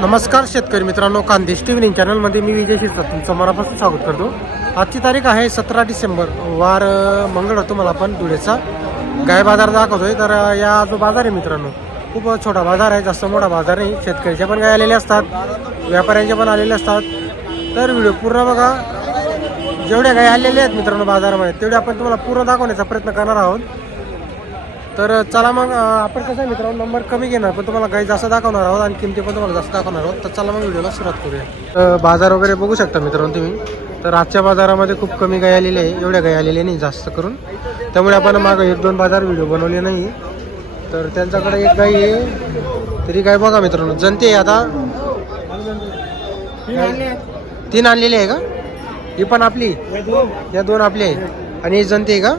नमस्कार शेतकरी मित्रांनो खानदेश टी व्ही चॅनलमध्ये मी विजय शिरसाट. तुमचं मनापासून स्वागत करतो. आजची तारीख आहे सतरा डिसेंबर. वार मंगळ होतो तुम्हाला पण धुळेचा गाय बाजार दाखवतोय. तर या जो बाजार आहे मित्रांनो खूप छोटा बाजार आहे जास्त मोठा बाजार नाही. शेतकऱ्याच्या पण गाय आलेले असतात व्यापाऱ्यांचे पण आलेले असतात. तर व्हिडिओ पूर्ण बघा. जेवढ्या गाय आलेल्या आहेत मित्रांनो बाजारामध्ये तेवढे आपण तुम्हाला पूर्ण दाखवण्याचा प्रयत्न करणार आहोत. तर चला मग आपण कसं आहे मित्रांनो नंबर कमी घेणार पण तुम्हाला काही जास्त दाखवणार आहोत आणि किमती पण तुम्हाला जास्त दाखवणार आहोत. तर चला मग व्हिडिओला सुरुवात करूया. तर बाजार वगैरे बघू शकता मित्रांनो तुम्ही. तर आजच्या बाजारामध्ये खूप कमी गाय आलेले आहे एवढ्या गाय आलेल्या नाही जास्त करून. त्यामुळे आपण मागं एक दोन बाजार व्हिडिओ बनवले नाही. तर त्यांच्याकडे एक गाय आहे. तरी काय बघा मित्रांनो जनते आहे आता. तीन आणलेली आहे का? ही पण आपली. या दोन आपली आहे. आणि जनते आहे का?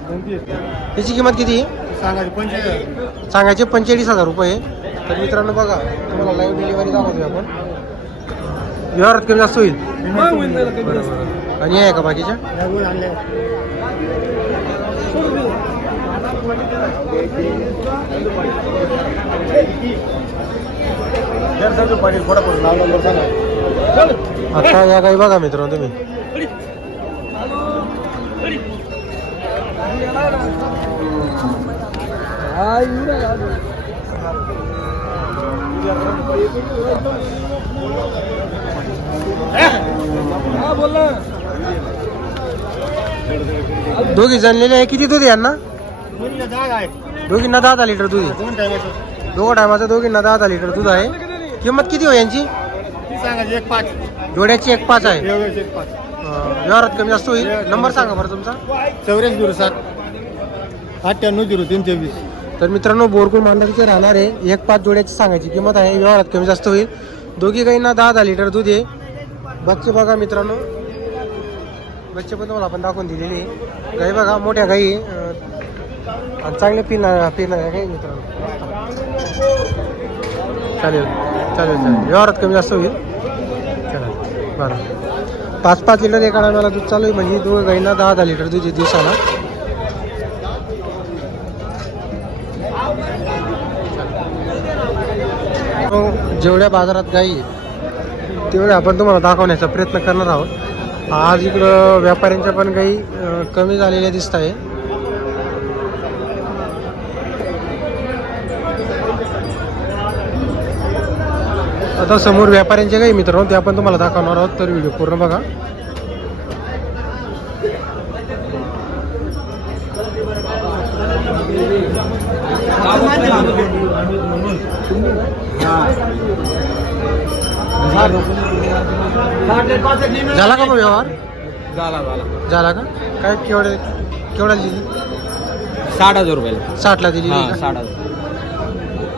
त्याची किंमत किती आहे? सांगायचे पंचेचाळीस हजार. रुपये. तर मित्रांनो बघा तुम्हाला लाईव्ह डिलिव्हरी दाखवतोय आपण. व्यवहारात कमी जास्त होईल. आणि आहे का बाकीच्या? आता या काही बघा मित्रांनो तुम्ही. दोघी जणलेले आहे. किती दूध आहे यांना? दोघींना दहा दहा लिटर दूध आहे. दोघं टायमाचं दोघींना दहा दहा लिटर दूध आहे. किंमत किती हो यांची? एक पाच. जोड्याची एक पाच आहे. व्यवहारात कमी जास्त होईल. नंबर सांगा बरं तुमचा. चौऱ्याऐंशी झिरो सात अठ्ठ्याण्णव झिरो तीन चोवीस. तर मित्रांनो बोरकुल मांडवीचे राहणार आहे एक पाच जोड्याची सांगायची किंमत आहे. व्यवहारात कमी जास्त होईल. दोघी गाईंना दहा दहा लिटर दूध आहे. बच्चे बघा मित्रांनो. बच्चे पण तुम्हाला आपण दाखवून दिलेली आहे. गाई बघा मोठ्या गाई आहे. आणि चांगले पिणार पिणार गाई मित्रांनो. चालेल चालेल चालेल. व्यवहारात कमी जास्त होईल. चालेल बरं. पाच पाच लिटर एका टायमाला दूध चालू आहे. म्हणजे दोघं गाईंना दहा दहा लिटर दूध आहे दिवसाला. हो, जेवढ्या बाजारात गाई तेवढ्या आपण तुम्हाला दाखवण्याचा प्रयत्न करणार आहोत. आज इकडं व्यापाऱ्यांच्या पण गाई कमी झालेल्या दिसत आहे. आता समोर व्यापाऱ्यांच्या गाई मित्रांनो ते आपण तुम्हाला दाखवणार आहोत. तर व्हिडिओ पूर्ण बघा. झाला का मग व्यवहार? झाला झाला. झाला का? काय केवढे केवढ्या दिली? साठ हजार रुपयाला. साठला दिली हा का? साठ हजार.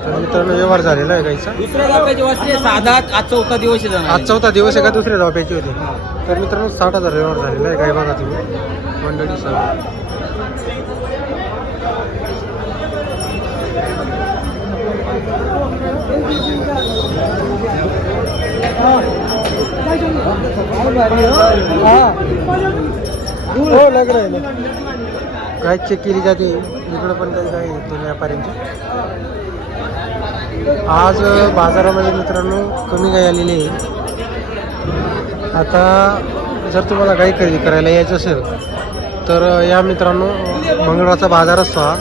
तर मित्रांनो व्यवहार झालेला आहे गाईचा दुसऱ्या साधा आज चौथा दिवस आहे जाणार. आज चौथा दिवस आहे का दुसऱ्या धावप्याची होती? तर मित्रांनो साठ हजार व्यवहार झालेला आहे काय बघा तुम्ही. मंडळी सर हो लग गाय चेक केली जाते. इकडं पण काही गाय दोन व्यापाऱ्यांची. आज बाजारामध्ये मित्रांनो कमी गाय आलेली आहे. आता जर तुम्हाला गाय खरेदी करायला यायचं असेल तर या मित्रांनो मंगळवारचा बाजारच असतो हा